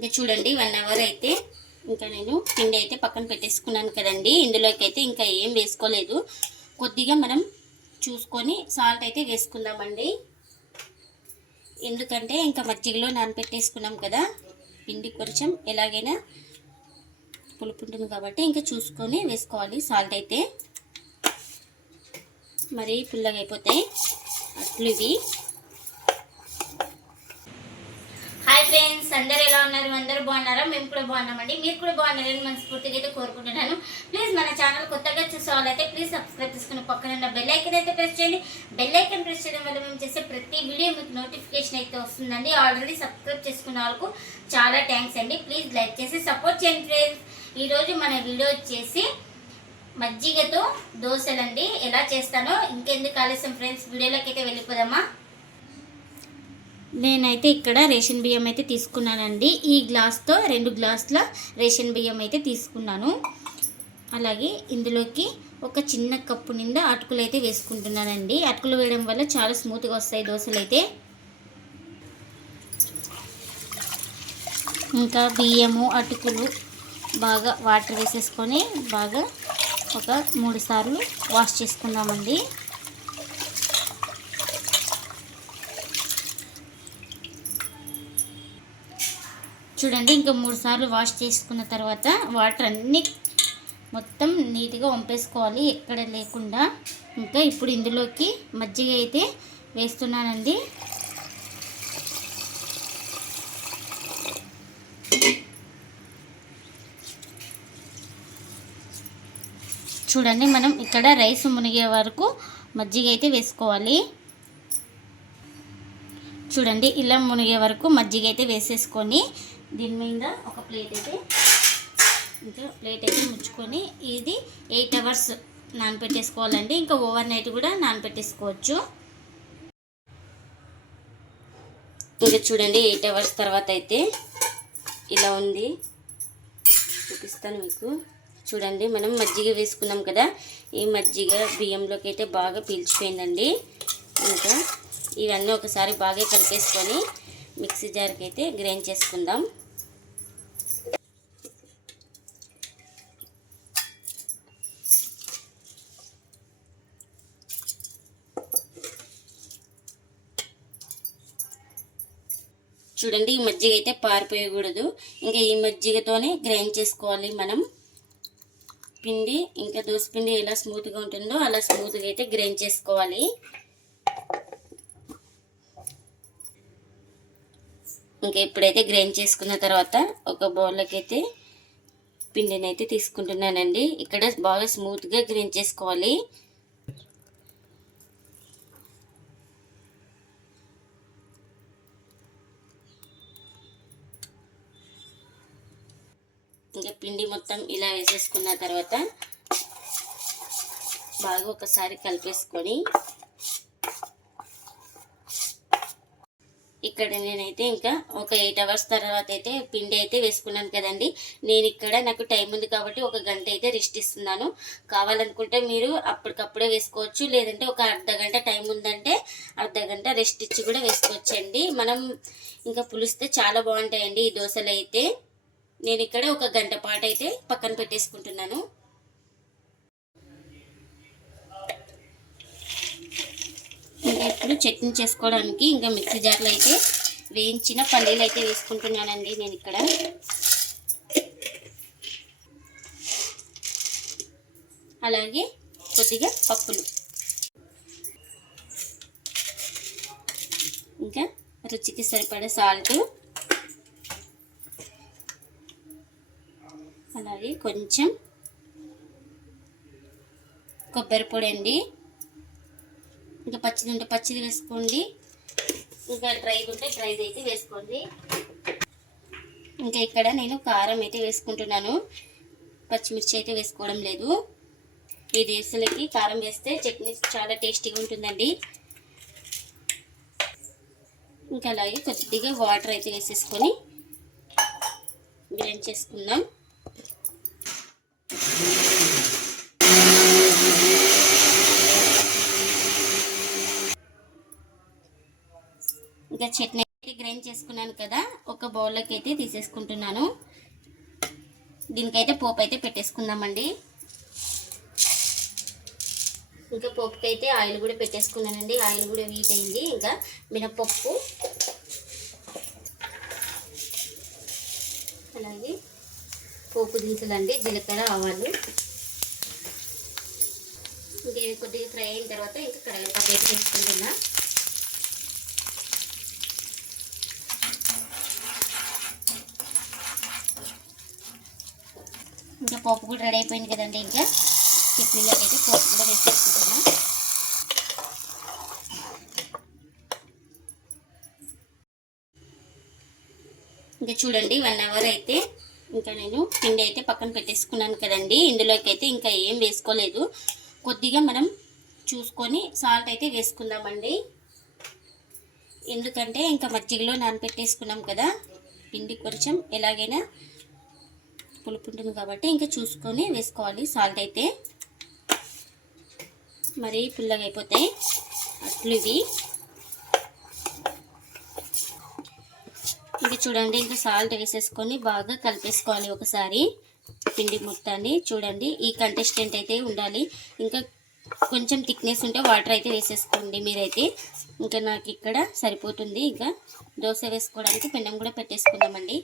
ఇంకా చూడండి one hour అయితే ఇంకా నేను పిండి అయితే పక్కన పెట్టేసుకున్నాను కదండి. ఇందులోకి అయితే ఇంకా ఏం వేసుకోలేదు. కొద్దిగా మనం చూసుకొని సాల్ట్ అయితే వేసుకుందామండి. ఎందుకంటే ఇంకా మజ్జిగలో నానబెట్టేసుకున్నాం కదా పిండి కొంచెం ఎలాగైనా పులుపు ఉంటుంది కాబట్టి ఇంకా చూసుకొని వేసుకోవాలి సాల్ట్ అయితే. మరి పుల్లగా అయిపోతాయి అట్లు ఇవి హాయ్ ఫ్రెండ్స్ అందరు ఎలా ఉన్నారు అందరూ బాగున్నారా? మేము కూడా బాగున్నామండి. మీరు కూడా బాగున్నారని మనస్ఫూర్తిగా అయితే కోరుకుంటున్నాను. ప్లీజ్ మన ఛానల్ కొత్తగా చూసేవాళ్ళైతే ప్లీజ్ సబ్స్క్రైబ్ చేసుకుని పక్కన ఉన్న బెల్ ఐకన్ అయితే ప్రెస్ చేయండి. బెల్ ఐకన్ ప్రెస్ చేయడం వల్ల మేము చేసే ప్రతి వీడియో మీకు నోటిఫికేషన్ అయితే వస్తుందండి. ఆల్రెడీ సబ్స్క్రైబ్ చేసుకున్న వాళ్ళకు చాలా థ్యాంక్స్ అండి. ప్లీజ్ లైక్ చేసి సపోర్ట్ చేయండి ఫ్రెండ్స్ ఈరోజు మన వీడియో వచ్చేసి మజ్జిగతో దోశలండి. ఎలా చేస్తానో ఇంకెందుకు ఆలస్యం ఫ్రెండ్స్ వీడియోలోకి అయితే వెళ్ళిపోదామా? నేనైతే ఇక్కడ రేషన్ బియ్యం అయితే తీసుకున్నానండి. ఈ గ్లాస్తో రెండు గ్లాసుల రేషన్ బియ్యం అయితే తీసుకున్నాను. అలాగే ఇందులోకి ఒక చిన్న కప్పు నిండా అటుకులు అయితే వేసుకుంటున్నానండి. అటుకులు వేయడం వల్ల చాలా స్మూత్గా వస్తాయి దోశలు అయితే ఇంకా బియ్యము అటుకులు బాగా వాటర్ వేసేసుకొని బాగా ఒక మూడు సార్లు వాష్ చేసుకుందామండి. చూడండి ఇంకా మూడు సార్లు వాష్ చేసుకున్న తర్వాత వాటర్ అన్నీ మొత్తం నీట్గా వంపేసుకోవాలి ఎక్కడ లేకుండా. ఇంకా ఇప్పుడు ఇందులోకి మజ్జిగ అయితే వేస్తున్నానండి. చూడండి మనం ఇక్కడ రైస్ మునిగే వరకు మజ్జిగ అయితే వేసుకోవాలి. చూడండి ఇలా మునిగే వరకు మజ్జిగ అయితే వేసేసుకొని దీని మీద ఒక ప్లేట్ అయితే ఇంకా ప్లేట్ అయితే ముచ్చుకొని ఇది ఎయిట్ అవర్స్ నానబెట్టేసుకోవాలండి ఇంకా ఓవర్ నైట్ కూడా నానబెట్టేసుకోవచ్చు ఇంకా చూడండి ఎయిట్ అవర్స్ తర్వాత అయితే ఇలా ఉంది. చూపిస్తాను మీకు. చూడండి మనం మజ్జిగ వేసుకున్నాం కదా ఈ మజ్జిగ బియ్యంలోకి అయితే బాగా పీల్చిపోయిందండి. ఇంకా ఇవన్నీ ఒకసారి బాగా కలిపేసుకొని మిక్సీ జార్కి అయితే గ్రైండ్ చేసుకుందాం. చూడండి ఈ మజ్జిగ అయితే పారిపోయకూడదు. ఇంకా ఈ మజ్జిగతోనే గ్రైండ్ చేసుకోవాలి మనం. పిండి ఇంకా దోశ పిండి ఎలా స్మూత్గా ఉంటుందో అలా స్మూత్గా అయితే గ్రైండ్ చేసుకోవాలి. ఇంకా ఇప్పుడైతే గ్రైండ్ చేసుకున్న తర్వాత ఒక బౌల్లోకి అయితే పిండిని అయితే తీసుకుంటున్నానండి. ఇక్కడ బాగా స్మూత్గా గ్రైండ్ చేసుకోవాలి. ఇంకా పిండి మొత్తం ఇలా వేసేసుకున్న తర్వాత బాగా ఒకసారి కలిపేసుకొని ఇక్కడ నేనైతే ఇంకా ఒక ఎయిట్ అవర్స్ తర్వాత అయితే పిండి అయితే వేసుకున్నాను కదండి. నేను ఇక్కడ నాకు టైం ఉంది కాబట్టి ఒక గంట అయితే రెస్ట్ ఇస్తున్నాను. కావాలనుకుంటే మీరు అప్పటికప్పుడే వేసుకోవచ్చు. లేదంటే ఒక అర్ధ గంట టైం ఉందంటే అర్ధ గంట రెస్ట్ ఇచ్చి కూడా వేసుకోవచ్చండి. మనం ఇంకా పులిస్తే చాలా బాగుంటాయండి ఈ దోశలు అయితే. నేను ఇక్కడ ఒక గంట పాటు అయితే పక్కన పెట్టేసుకుంటున్నాను. ఇంకా చట్నీ చేసుకోవడానికి ఇంకా మిక్సీ జార్లో అయితే వేయించిన పల్లీలు అయితే వేసుకుంటున్నానండి నేను ఇక్కడ. అలాగే కొద్దిగా పప్పులు. ఇంకా రుచికి సరిపడే సాల్ట్. అలాగే కొంచెం కొబ్బరి పొడి అండి. ఇంకా పచ్చిది ఉంటే పచ్చిది వేసుకోండి. ఇంకా డ్రై ఉంటే డ్రై అయితే వేసుకోండి. ఇంకా ఇక్కడ నేను కారం అయితే వేసుకుంటున్నాను. పచ్చిమిర్చి అయితే వేసుకోవడం లేదు. ఈ దేశలకి కారం వేస్తే చట్నీ చాలా టేస్టీగా ఉంటుందండి. ఇంకా అలాగే కొద్దిగా వాటర్ అయితే వేసేసుకొని గ్రైండ్ చేసుకుందాం. ఇంకా చట్నీ అయితే గ్రైండ్ చేసుకున్నాను కదా ఒక బౌల్లోకి అయితే తీసేసుకుంటున్నాను. దీనికైతే పోపు అయితే పెట్టేసుకుందామండి. ఇంకా పప్పుకి అయితే ఆయిల్ కూడా పెట్టేసుకున్నానండి. ఆయిల్ కూడా వీట్ అయింది. ఇంకా మినపప్పు అలాగే పోపు దినుసులండి జీలకర్ర ఆవాలు. ఇంకా కొద్దిగా ఫ్రై అయిన తర్వాత ఇంకా కరివేపాకు అయితే వేసుకుంటున్నా. పోపు కూడా రెడీ అయిపోయింది కదండి ఇంకా. చట్నీలోకి అయితే పోపు కూడా వేసేసుకుంటున్నా. ఇంకా చూడండి వన్ అవర్ అయితే ఇంకా నేను పిండి అయితే పక్కన పెట్టేసుకున్నాను కదండి. ఇందులోకి అయితే ఇంకా ఏం వేసుకోలేదు. కొద్దిగా మనం చూసుకొని సాల్ట్ అయితే వేసుకుందామండి. ఎందుకంటే ఇంకా మజ్జిగలో నానబెట్టేసుకున్నాం కదా. పిండి కొంచెం ఎలాగైనా పులుపు ఉంటుంది కాబట్టి ఇంకా చూసుకొని వేసుకోవాలి. సాల్ట్ అయితే మరి పుల్లగా అయిపోతాయి. అట్లు ఇవి. ఇది చూడండి ఇంకా సాల్ట్ వేసేసుకొని బాగా కలిపేసుకోవాలి ఒకసారి. పిండి మొత్తాన్ని చూడండి ఈ కంటెస్టెంట్ అయితే ఉండాలి. ఇంకా కొంచెం థిక్నెస్ ఉంటే వాటర్ అయితే వేసేసుకోండి మీరైతే. ఇంకా నాకు ఇక్కడ సరిపోతుంది. ఇంకా దోశ వేసుకోవడానికి పెండం కూడా పెట్టేసుకుందామండి.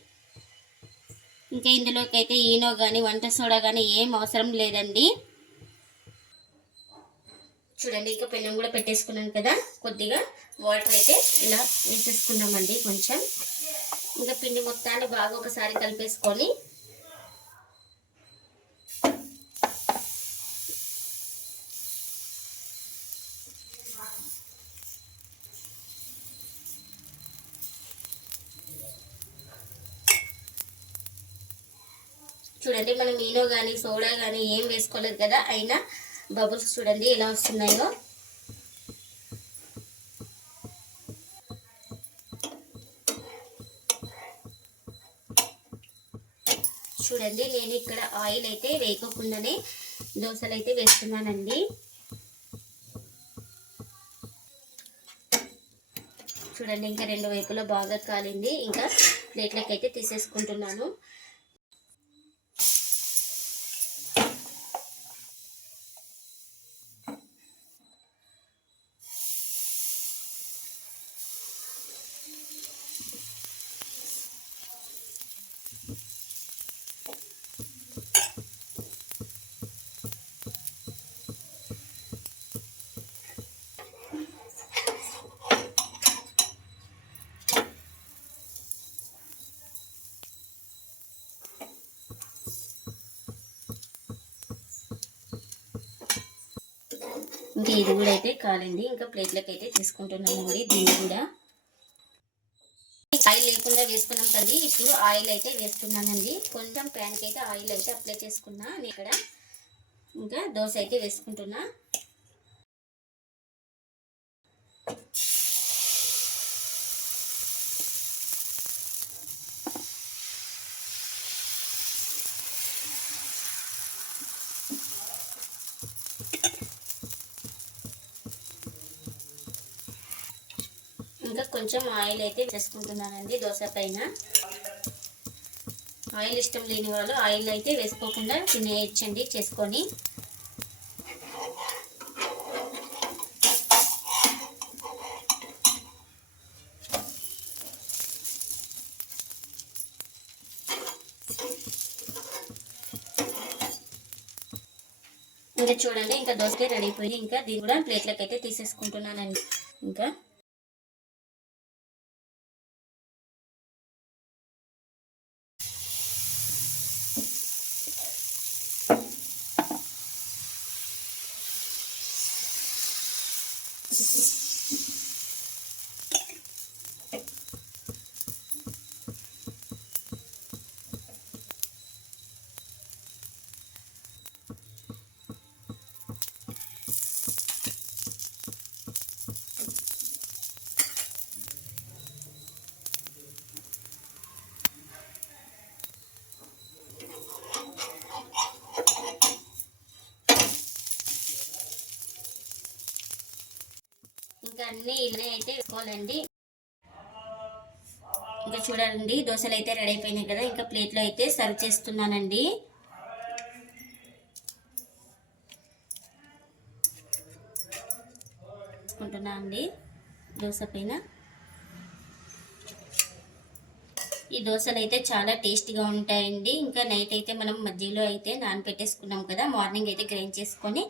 ఇంకా ఇందులోకి అయితే ఈనో కానీ వంట సోడా కానీ ఏం అవసరం లేదండి. చూడండి ఇంకా పెనం కూడా పెట్టేసుకున్నాను కదా కొద్దిగా వాటర్ అయితే ఇలా వేసేసుకున్నామండి కొంచెం. ఇంకా పిండి మొత్తాన్ని బాగా ఒకసారి కలిపేసుకొని చూడండి మనం ఈనో కానీ సోడా కానీ ఏం వేసుకోలేదు కదా అయినా బబుల్స్ చూడండి ఎలా వస్తున్నాయో. చూడండి నేను ఇక్కడ ఆయిల్ అయితే వేయకోకుండానే దోశలు అయితే వేస్తున్నానండి. చూడండి ఇంకా రెండు వైపులా బాగా కాలింది ఇంకా ప్లేట్లకి అయితే తీసేసుకుంటున్నాను. ఇంకా ఇది కూడా అయితే కాలింది. ఇంకా ప్లేట్లకి అయితే తీసుకుంటున్నామండి దీన్ని కూడా. ఆయిల్ లేకుండా వేసుకున్నాం కదండి ఇప్పుడు ఆయిల్ అయితే వేసుకున్నానండి కొంచెం ప్యాన్కి అయితే ఆయిల్ అయితే అప్లై చేసుకున్నా. ఇక్కడ ఇంకా దోశ అయితే వేసుకుంటున్నా ఇంకా కొంచెం ఆయిల్ అయితే వేసుకుంటున్నానండి దోశ పైన. ఆయిల్ ఇష్టం లేని వాళ్ళు ఆయిల్ అయితే వేసుకోకుండా తినేయచ్చండి చేసుకొని. ఇంకా చూడండి ఇంకా దోసకాయ రెడీ అయిపోయింది. ఇంకా దీన్ని కూడా ప్లేట్లకి అయితే తీసేసుకుంటున్నానండి. ఇంకా ఇంకా అన్ని ఇలానే అయితే వేసుకోవాలండి. ఇంకా చూడండి దోశలు అయితే రెడీ అయిపోయినాయి కదా ఇంకా ప్లేట్లో అయితే సర్వ్ చేస్తున్నానండి. ఉంటున్నా అండి దోశ పైన. ఈ దోశలు అయితే చాలా టేస్టీగా ఉంటాయండి. ఇంకా నైట్ అయితే మనం మధ్యలో అయితే నానబెట్టేసుకున్నాం కదా మార్నింగ్ అయితే గ్రైండ్ చేసుకొని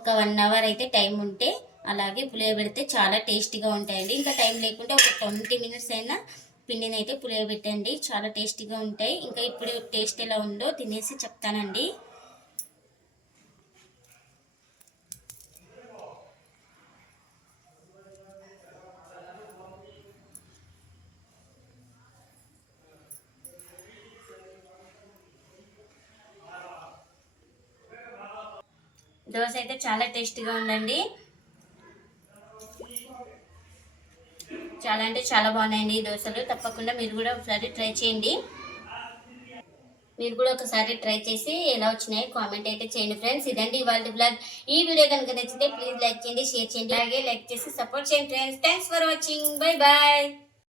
ఒక వన్ అవర్ అయితే టైం ఉంటే అలాగే పులియబెడితే చాలా టేస్టీగా ఉంటాయండి. ఇంకా టైం లేకుంటే ఒక ట్వంటీ మినిట్స్ అయినా పిండిని అయితే పులియబెట్టండి చాలా టేస్టీగా ఉంటాయి. ఇంకా ఇప్పుడు టేస్ట్ ఎలా ఉందో తినేసి చెప్తానండి. దోశ అయితే చాలా టేస్టీగా ఉందండి. చాలా అంటే చాలా బాగున్నాయండి ఈ దోశలు. తప్పకుండా మీరు కూడా ఒకసారి ట్రై చేయండి. మీరు కూడా ఒకసారి ట్రై చేసి ఎలా వచ్చినాయో కామెంట్ అయితే చేయండి ఫ్రెండ్స్. ఇదండి ఇవాళ బ్లాగ్. ఈ వీడియో కనుక నచ్చితే ప్లీజ్ లైక్ చేయండి షేర్ చేయండి. అలాగే లైక్ చేసి సపోర్ట్ చేయండి friends. Thanks for watching. Bye bye.